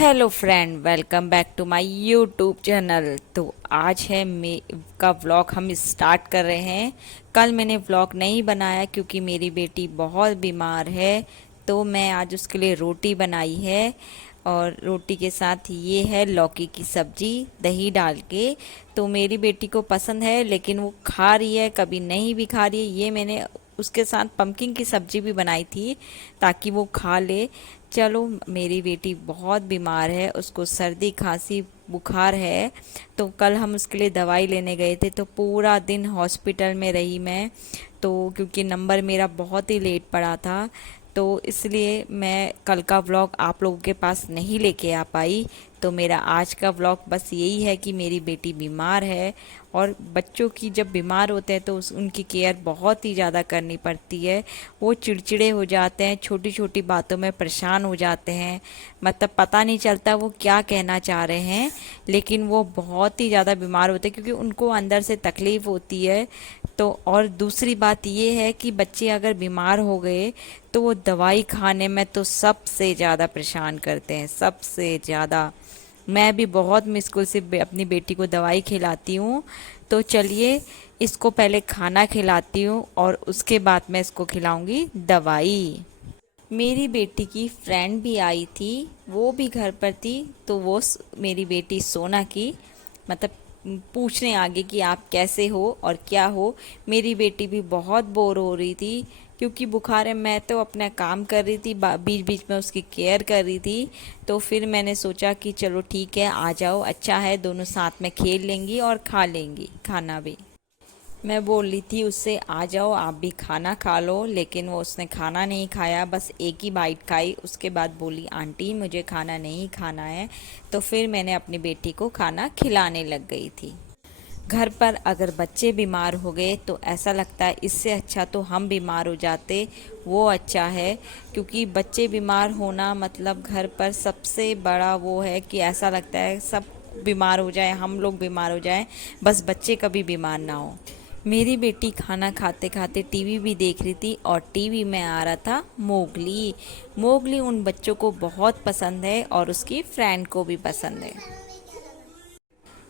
Hello friend, welcome back to my YouTube channel. तो आज है मे का व्लॉग हम स्टार्ट कर रहे हैं। कल मैंने व्लॉग नहीं बनाया क्योंकि मेरी बेटी बहुत बीमार है। तो मैं आज उसके लिए रोटी बनाई है और रोटी के साथ ये है लौकी की सब्जी दही डाल के। तो मेरी बेटी को पसंद है, लेकिन वो खा रही है, कभी नहीं भी खा रही है। ये मैंने उसके साथ पम्पकिन की सब्जी भी बनाई थी ताकि वो खा ले। चलो, मेरी बेटी बहुत बीमार है, उसको सर्दी खांसी बुखार है। तो कल हम उसके लिए दवाई लेने गए थे, तो पूरा दिन हॉस्पिटल में रही मैं। तो क्योंकि नंबर मेरा बहुत ही लेट पड़ा था, तो इसलिए मैं कल का व्लॉग आप लोगों के पास नहीं लेके आ पाई। तो मेरा आज का व्लॉग बस यही है कि मेरी बेटी बीमार है, और बच्चों की जब बीमार होते हैं तो उनकी केयर बहुत ही ज़्यादा करनी पड़ती है। वो चिड़चिड़े हो जाते हैं, छोटी छोटी बातों में परेशान हो जाते हैं। मतलब पता नहीं चलता वो क्या कहना चाह रहे हैं, लेकिन वो बहुत ही ज़्यादा बीमार होते हैं क्योंकि उनको अंदर से तकलीफ़ होती है। तो और दूसरी बात ये है कि बच्चे अगर बीमार हो गए तो वो दवाई खाने में तो सबसे ज़्यादा परेशान करते हैं, सबसे ज़्यादा। मैं भी बहुत मुश्किल से अपनी बेटी को दवाई खिलाती हूँ। तो चलिए, इसको पहले खाना खिलाती हूँ और उसके बाद मैं इसको खिलाऊंगी दवाई। मेरी बेटी की फ्रेंड भी आई थी, वो भी घर पर थी। तो मेरी बेटी सोना की मतलब पूछने आ गई कि आप कैसे हो और क्या हो। मेरी बेटी भी बहुत बोर हो रही थी क्योंकि बुखार है। मैं तो अपना काम कर रही थी, बीच बीच में उसकी केयर कर रही थी। तो फिर मैंने सोचा कि चलो ठीक है, आ जाओ, अच्छा है, दोनों साथ में खेल लेंगी और खा लेंगी खाना भी। मैं बोल रही थी उससे, आ जाओ आप भी खाना खा लो, लेकिन वो उसने खाना नहीं खाया, बस एक ही बाइट खाई। उसके बाद बोली, आंटी मुझे खाना नहीं खाना है। तो फिर मैंने अपनी बेटी को खाना खिलाने लग गई थी। घर पर अगर बच्चे बीमार हो गए तो ऐसा लगता है इससे अच्छा तो हम बीमार हो जाते, वो अच्छा है। क्योंकि बच्चे बीमार होना मतलब घर पर सबसे बड़ा वो है कि ऐसा लगता है सब बीमार हो जाए, हम लोग बीमार हो जाएं, बस बच्चे कभी बीमार ना हो। मेरी बेटी खाना खाते खाते टीवी भी देख रही थी, और टीवी में आ रहा था मोगली। मोगली उन बच्चों को बहुत पसंद है और उसकी फ्रेंड को भी पसंद है।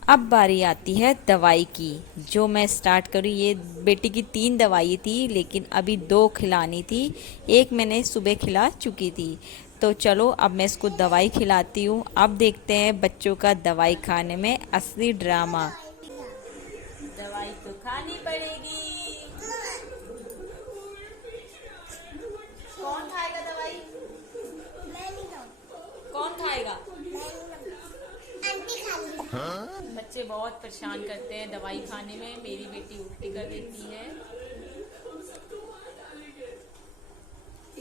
अब बारी आती है दवाई की, जो मैं स्टार्ट करूँ। ये बेटी की 3 दवाई थी, लेकिन अभी 2 खिलानी थी। एक मैंने सुबह खिला चुकी थी। तो चलो, अब मैं इसको दवाई खिलाती हूँ। अब देखते हैं बच्चों का दवाई खाने में असली ड्रामा। दवाई तो खानी पड़ेगी। कौन खाएगा दवाई? कौन खाएगा? बच्चे बहुत परेशान करते हैं दवाई खाने में। मेरी बेटी उल्टी कर देती है।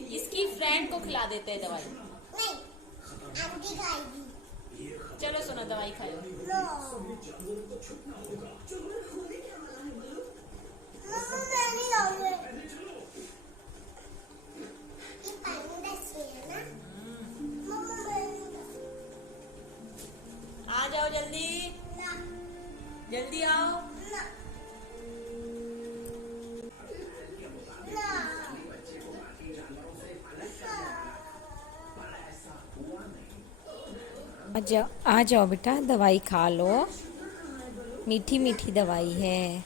इसकी फ्रेंड को खिला देते हैं दवाई। नहीं, आंटी खाएगी। चलो सुनो, दवाई खाओ। आ जाओ जल्दी, जल्दी आओ। आ जाओ बेटा, दवाई खा लो, मीठी मीठी दवाई है।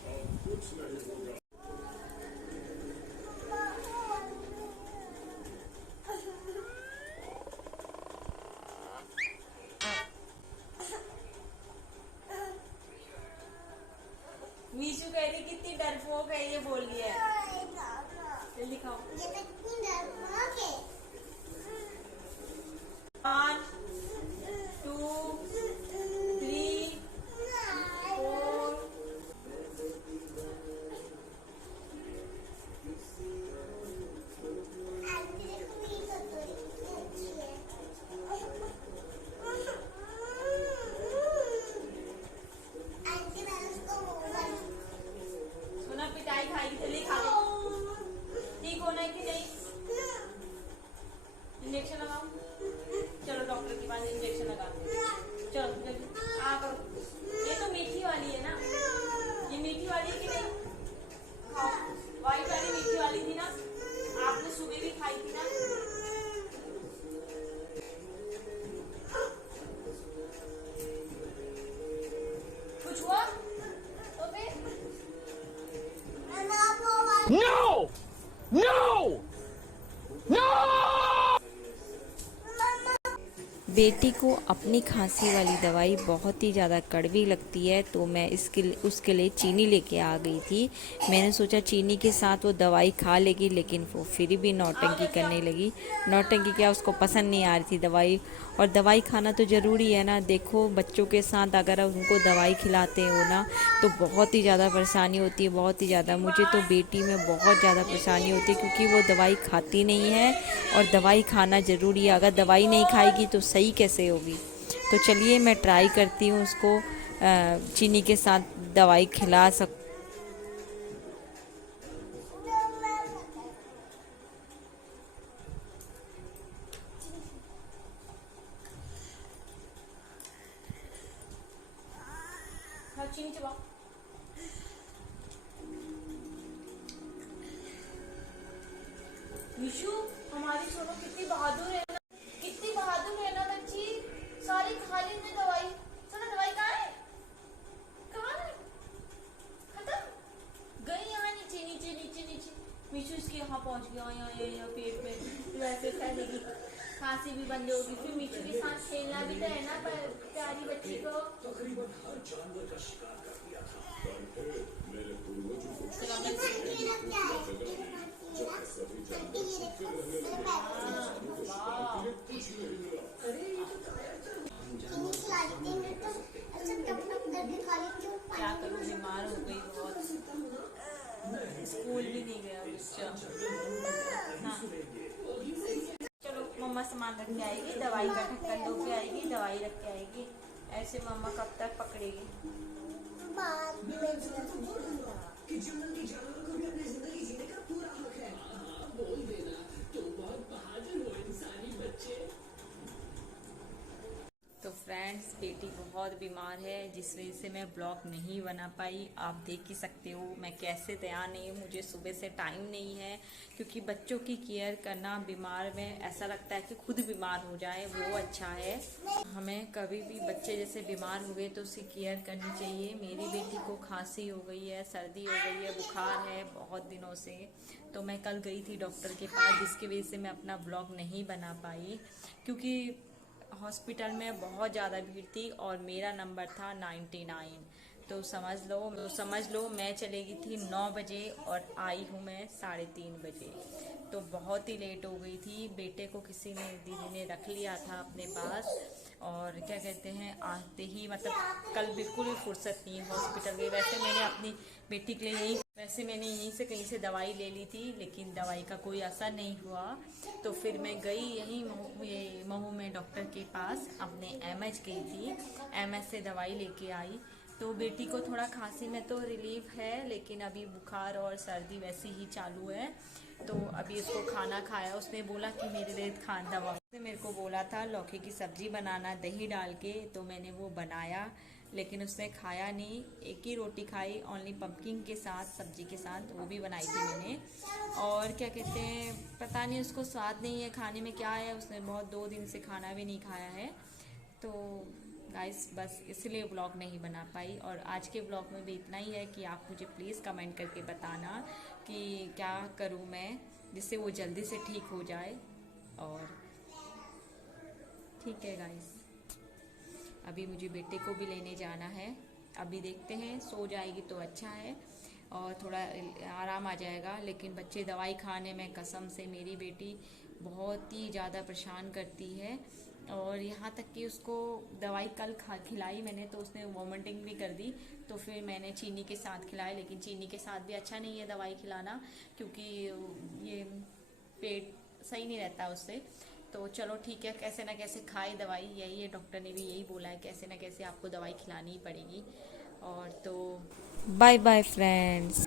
मीशु कह रही कितनी डरपोक है, ये बोल रही है। जल्दी खाओ। ये तो कितनी डरपोक है। 1 2 3 4। सुना, पिटाई खाएगी, जल्दी खा लो। ठीक होना है कि नहीं? बेटी को अपनी खांसी वाली दवाई बहुत ही ज़्यादा कड़वी लगती है, तो मैं उसके लिए चीनी लेके आ गई थी। मैंने सोचा चीनी के साथ वो दवाई खा लेगी, लेकिन वो फिर भी नौटंकी करने लगी। नौटंकी क्या, उसको पसंद नहीं आ रही थी दवाई। और दवाई खाना तो ज़रूरी है ना। देखो बच्चों के साथ अगर उनको दवाई खिलाते हो ना तो बहुत ही ज़्यादा परेशानी होती है, बहुत ही ज़्यादा। मुझे तो बेटी में बहुत ज़्यादा परेशानी होती है क्योंकि वो दवाई खाती नहीं है, और दवाई खाना ज़रूरी है। अगर दवाई नहीं खाएगी तो सही कैसे होगी। तो चलिए मैं ट्राई करती हूँ उसको चीनी के साथ दवाई खिला सक। हाँ, चीनी चबाओ। विशु, हमारी सोनू कितनी बहादुर है ना, कितनी बहादुर है ना बच्ची। सारी खा ली ने दवाई। सोनू दवाई कहाँ है, कहाँ है, खत्म। गई यहाँ नीचे नीचे नीचे नीचे। विशु इसके यहाँ पहुँच गया, यहाँ पेट में। फिर ऐसे फैलेगी, खांसी भी बंद होगी। फिर मिशु के साथ खेलना भी तो है ना पर प्यारी बच्ची को। तकरीबन हर जानवर का शिकार कर दिया था, पर फिर मेरे पूर्वजों को क्या करूँ, बीमार हो गई बहुत, स्कूल भी नहीं गया बच्चा। हाँ चलो, मम्मा सामान रख के आएगी, दवाई का ढक्कन धो के आएगी, दवाई रख के आएगी। ऐसे मम्मा कब तक पकड़ेगी। तो फ्रेंड्स, बेटी बहुत बीमार है जिस वजह से मैं ब्लॉग नहीं बना पाई। आप देख ही सकते हो मैं कैसे तैयार नहीं हूँ, मुझे सुबह से टाइम नहीं है क्योंकि बच्चों की केयर करना बीमार में ऐसा लगता है कि खुद बीमार हो जाए वो अच्छा है। हमें कभी भी बच्चे जैसे बीमार हुए तो उसकी केयर करनी चाहिए। मेरी बेटी को खांसी हो गई है, सर्दी हो गई है, बुखार है बहुत दिनों से। तो मैं कल गई थी डॉक्टर के पास, जिसकी वजह से मैं अपना ब्लॉग नहीं बना पाई क्योंकि हॉस्पिटल में बहुत ज़्यादा भीड़ थी और मेरा नंबर था 99। तो समझ लो मैं चली गई थी 9 बजे और आई हूँ मैं 3:30 बजे। तो बहुत ही लेट हो गई थी। बेटे को किसी ने, दीदी ने रख लिया था अपने पास, और क्या कहते हैं आते ही मतलब कल बिल्कुल भी फुर्सत नहीं है हॉस्पिटल की। वैसे मैंने यहीं से कहीं से दवाई ले ली थी, लेकिन दवाई का कोई असर नहीं हुआ। तो फिर मैं गई यहीं महू में डॉक्टर के पास, अपने एमएच गई थी, एमएच से दवाई लेके आई। तो बेटी को थोड़ा खांसी में तो रिलीफ है, लेकिन अभी बुखार और सर्दी वैसी ही चालू है। तो अभी उसको खाना खाया, उसने बोला कि मेरे लिए दवा, उसने मेरे को बोला था लौकी की सब्जी बनाना दही डाल के, तो मैंने वो बनाया, लेकिन उसने खाया नहीं। एक ही रोटी खाई, ओनली पम्पकिन के साथ, सब्जी के साथ, वो भी बनाई थी मैंने। और क्या कहते हैं पता नहीं उसको स्वाद नहीं है खाने में क्या है, उसने बहुत 2 दिन से खाना भी नहीं खाया है। तो गाइस बस इसलिए ब्लॉग नहीं बना पाई। और आज के ब्लॉग में भी इतना ही है कि आप मुझे प्लीज़ कमेंट करके बताना कि क्या करूँ मैं जिससे वो जल्दी से ठीक हो जाए। और ठीक है गाइस, अभी मुझे बेटे को भी लेने जाना है। अभी देखते हैं, सो जाएगी तो अच्छा है और थोड़ा आराम आ जाएगा। लेकिन बच्चे दवाई खाने में कसम से मेरी बेटी बहुत ही ज़्यादा परेशान करती है। और यहाँ तक कि उसको दवाई कल खिलाई मैंने तो उसने वॉमिटिंग भी कर दी। तो फिर मैंने चीनी के साथ खिलाया, लेकिन चीनी के साथ भी अच्छा नहीं है दवाई खिलाना क्योंकि ये पेट सही नहीं रहता उससे। तो चलो ठीक है, कैसे ना कैसे खाए दवाई, यही है, डॉक्टर ने भी यही बोला है कैसे ना कैसे आपको दवाई खिलानी ही पड़ेगी। और तो बाय बाय फ्रेंड्स।